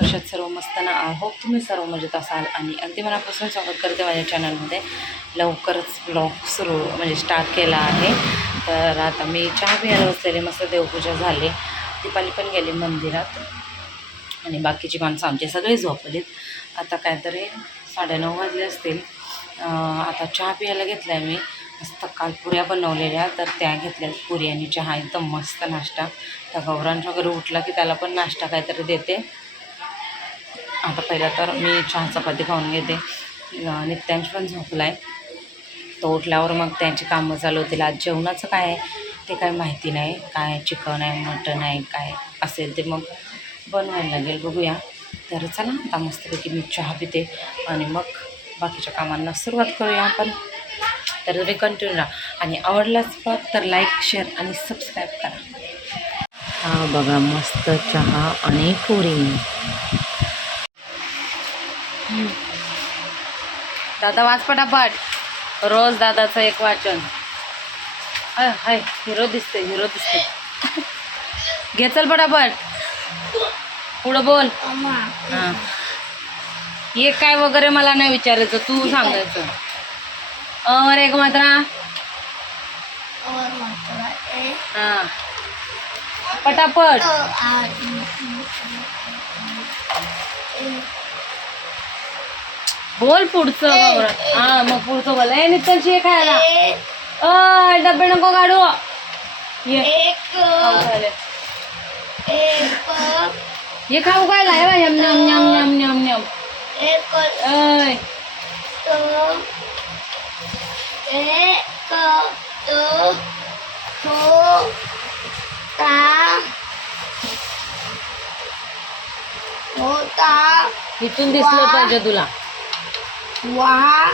कशात सर्व मस्त ना. होप तुम्ही सर्व मजेत असाल आणि अगदी मनापासून स्वागत करते माझ्या चॅनलमध्ये. लवकरच ब्लॉग सुरू म्हणजे स्टार्ट केला आहे. तर आता मी चहा प्यायला बसलेले, मस्त देवपूजा झाली, दीपाली पण गेली मंदिरात आणि बाकीची माणसं आमचे सगळे झोपलेत. आता काहीतरी 9:30 वाजले असतील. आता चहा प्यायला घेतला आहे मी. मस्त काल पुऱ्या बनवलेल्या, तर त्या घेतल्या पुरी आणि चहा, एकदम मस्त नाश्ता. तर गौरांश वगैरे उठला की त्याला पण नाश्ता काहीतरी देते. आता पहिला तर मी चहा चपाती खाऊन घेते. नित्यांश पण झोपला आहे. तो उठल्यावर मग त्यांची कामं चालू होतील. आज जेवणाचं काय आहे ते काय माहिती नाही, काय चिकन आहे मटन आहे काय असेल ते मग बनवायला लागेल, बघूया. तर चला आता मस्तपैकी मी चहा पिते आणि मग बाकीच्या कामांना सुरुवात करूया आपण. तर तुम्ही कंटिन्यू राहा आणि आवडलाच बघ तर लाईक शेअर आणि सबस्क्राईब करा. हा बघा मस्त चहा आणि पुरी. दादा वाच पटापट. रोज दादाचं एक वाचन. हाय हिरो दिसते, हिरो दिसते. घे चल पटापट, पुढं बोल. हां ये काय वगैरे मला नाही विचारायचं, तू सांगायचं. और एक मात्रा. हां पटापट बोल पुढचं. हां मग पुढचं बोल. ए नित्यांशी ये खायला. डबे नको काढू. ये ये खाऊ खायला. हे bye yum yum yum yum yum yum. इथून दिसलं पाहिजे तुला.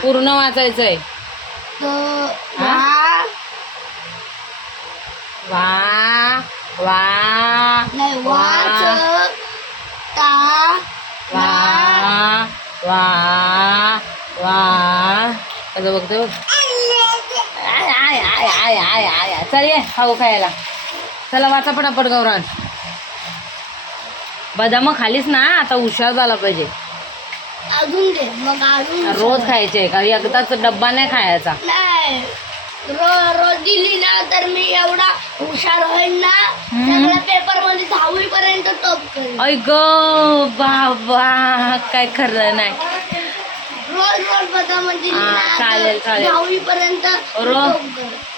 पूर्ण वाचायचंय. वा वा वा वा वा. कसं बघतो. चल ये खाऊ खायला. चला वाचा पटापट गौरांश. बदाम खालीच ना, आता हुशार झाला पाहिजे. अजून दे मग अजून. रोज खायचे का? एकदाच डब्बा नाही खायचा. नाही रोज दिली ना तर मी एवढा हुशार होईल ना, सगळ्या पेपर मध्ये 10वी पर्यंत टॉप करेन. ऐ ग बाबा, काय खरं नाही. रोज बदाम दिली ना, चालेल चालेल. 10वी पर्यंत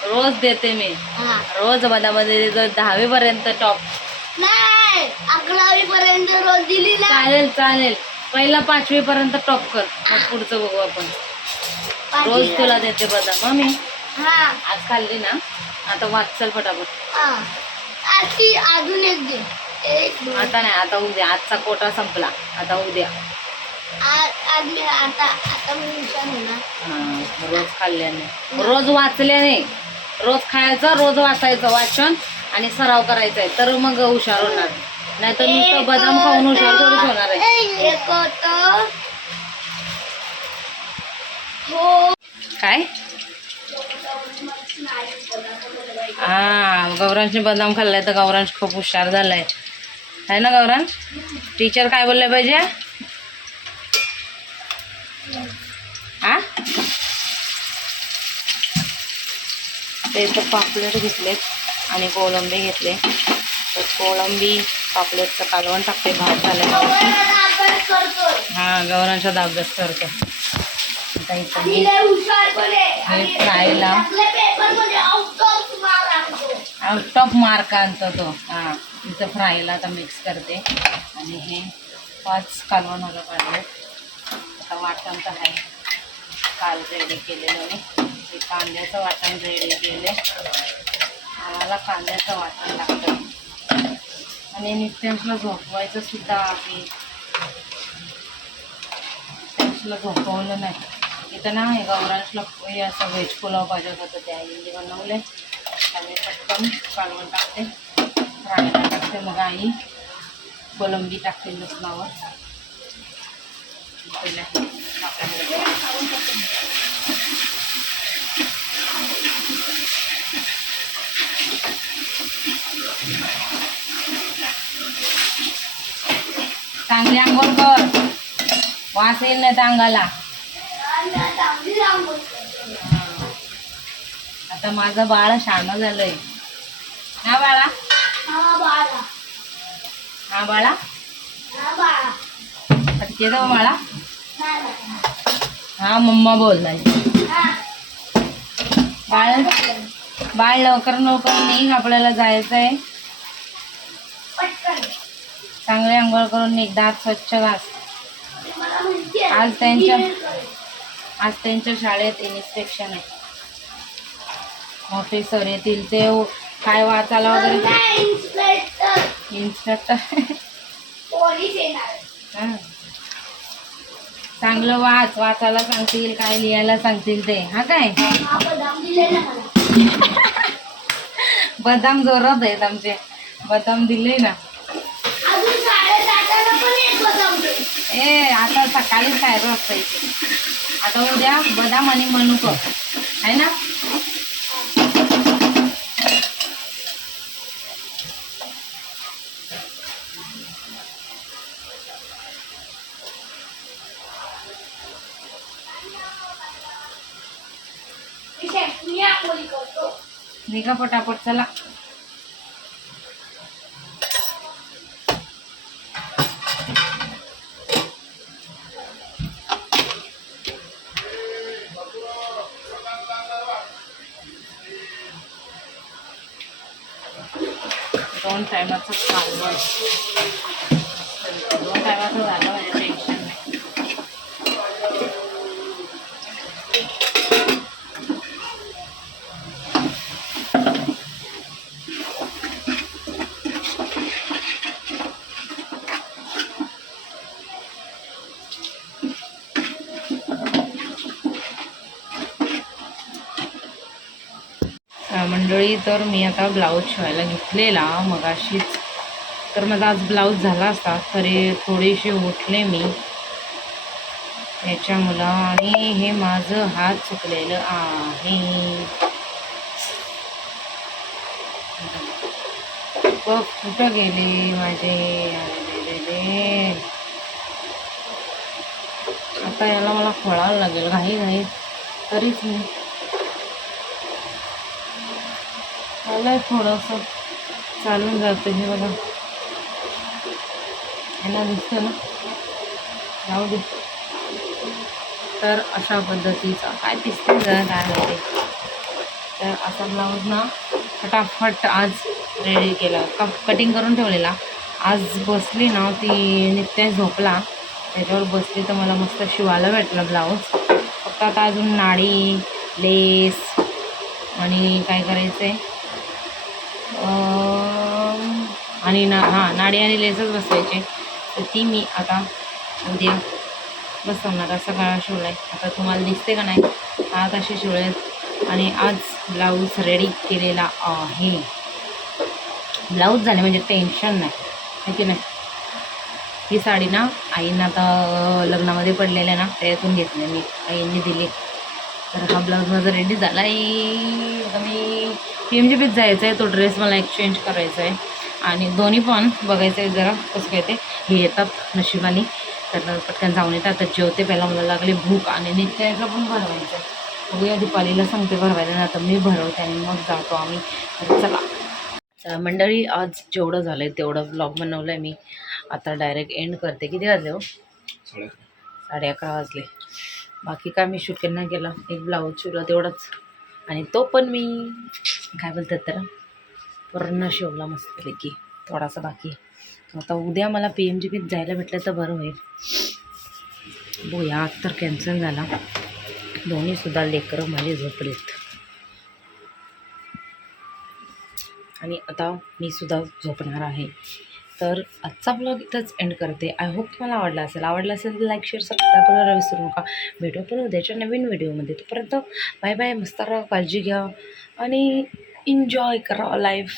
रोज देते मी. रोज बदाम दिली तर 10वी पर्यंत टॉप. नाही 11वी पर्यंत रोज दिली ना. चालेल चालेल. पहिला 5वी पर्यंत टॉप कर, मग पुढचं बघू आपण. रोज तुला देते बदाम मी. आज खाल्ली ना, आता वाचल पटापट. अजून एक दे. आता नाही, आता उद्या. आजचा कोटा संपला, आता उद्या. आता मी हुशार होणार. रोज खाल्ल्याने, रोज वाचल्याने. रोज खायचं, रोज वाचायचं, वाचन आणि सराव करायचा आहे, तर मग हुशार होणार. नाही तर नुसतं बदाम खाऊन हुशार थोडीच होणार आहे. काय गौरांशने बदाम खाल्लाय तर गौरांश खूप हुशार झालाय, आहे ना गौरांश? टीचर काय बोलले पाहिजे? ते तर पापलेट घेतलेत आणि कोळंबी घेतले. तर कोळंबी पापलेटचं कालवण टाकते. भात झाले. हां गौरांचा अभ्यास करतो. आता इथं मी फ्रायला आउट ऑफ मार्क आणतो तो. हां इथं फ्रायला आता मिक्स करते आणि हे 5 कालवणाला काढले. आता वाटण तर आहे, काल रेडी केलेलं मी. ते कांद्याचं वाटण रेडी केले. आम्हाला कांद्याचं वाटण लागतं आणि नित्यांशला झोपवायचं सुद्धा आहे. नित्यांशला झोपवलं नाही. इथं ना हे गौरांशला असं व्हेज पुलाव पाहिजे होतं, त्या आईने बनवले. त्यामुळे पटकन कालवण टाकते, फ्रायला टाकते. मग आई कोलंबी टाकते लसणावर. चांगली आंघोळ कर, वास येईल नाही तर अंगाला. चांगली आंघोळ करतो. आता माझं बाळ शहाणं झालंय ना बाळा. हा बाळा, हा बाळा, हा बाळा. फटके जाऊ बाळा. नाही, नाही. हा मम्मा बोललाय. हा. बाळ बाळ लवकर लवकर निघ, आपल्याला जायचंय. पटकन. चांगले आंघोळ करून निघ, दात स्वच्छ घास. मला माहिती आहे. आज त्यांच्या शाळेत इन्स्पेक्शन आहे. ऑफिसर येतील ते काय वाचायला वगैरे. नाही, इन्स्पेक्टर पोलीस येणार. हा. चांगलं वाचायला सांगतील, काय लिहायला सांगतील ते. हा काय हा बदाम दिले ना मला. बदाम जोरात आहेत आमचे, बदाम दिले ना. अजून शाळेत जाताना पण एक बदाम दे. ए आता सकाळीच खायचं असतं इथे. आता उद्या बदाम आणि मनुक आहे ना. मी आंघोळी करतो. निघा पटापट चला. दोन टायमाचं खाल्लं, दोन टायमाचं झालं म्हणजे टेन्शन नाही. मंडळी, तर मी आता ब्लाऊज शिवायला घेतलेला मगाशीच. तर माझा आज ब्लाऊज झाला असता, तरी थोडीशी उठले मी याच्यामुळं. आणि हे माझं हात चुकलेलं आहे. बघ कुठं गेले माझे. अरे आता याला मला खोळावं लागेल घाई तरीच मी मला थोडंसं चालून जातं. हे बघा, यांना दिसतं ना, जाऊ दे. तर अशा पद्धतीचा काय दिसते जरा काय माहिती. तर असा ब्लाऊज ना फटाफट आज रेडी केला, कटिंग करून ठेवलेला. आज बसली ना ती, नित्या झोपला त्याच्यावर बसली तर मला मस्त शिवायला भेटला ब्लाऊज. फक्त आता अजून नाडी, लेस आणि काय करायचं आहे, आणि नाडी आणि लेसच बसवायचे. तर ती मी आता उद्या बसवणार. असा गळा शिवला आहे. आता तुम्हाला दिसते का नाही, हात असे शिवले आहेत. आणि आज ब्लाऊज रेडी केलेला आहे. ब्लाऊज झाले म्हणजे टेन्शन नाही, आहे की नाही. ही साडी ना आईंना आता लग्नामध्ये पडलेल्या ना त्यातून घेतली मी, आईंनी दिली. तर हा ब्लाऊज माझा रेडी झाला आहे. आता मी PMGPत जायचं आहे, तो ड्रेस मला एक्सचेंज करायचा आहे. आणि दोन्ही पण बघायचं आहे जरा कसं काय ते. हे येतात नशिबाने, तर पटकन जाऊन येतात. तर जेवते पहिला, मला लागली भूक. आणि नित्याचं पण भरवायचं आहे. बघूया, दीपालीला सांगते भरवायला ना, तर मी भरवते आणि मग जातो आम्ही. तर चला मंडळी, आज जेवढं झालं आहे तेवढं ब्लॉग बनवलं आहे मी. आता डायरेक्ट एंड करते. किती वाजले हो? 11:30 वाजले. बाकी काय मी शूट नाही केलं, एक ब्लाऊज शिवला तेवढंच. आणि तो पण मी काय बोलतात तर पूर्ण शिवला मस्तपैकी. थोडासा बाकी. आता उद्या मला PMGPत जायला भेटलं तर बरं होईल. बघूया, तर कॅन्सल झाला. दोन्हीसुद्धा लेकरं माझे झोपलेत. आणि आता मी सुद्धा झोपणार आहे. तर आजचा ब्लॉग इथंच एंड करते. आय होप तुम्हाला आवडला असेल तर लाईक, शेअर, सबस्क्राईब करायला विसरू नका. भेटू पण उद्याच्या नवीन व्हिडिओमध्ये. तोपर्यंत बाय बाय, मस्त राहा, काळजी घ्या आणि एन्जॉय करा लाईफ.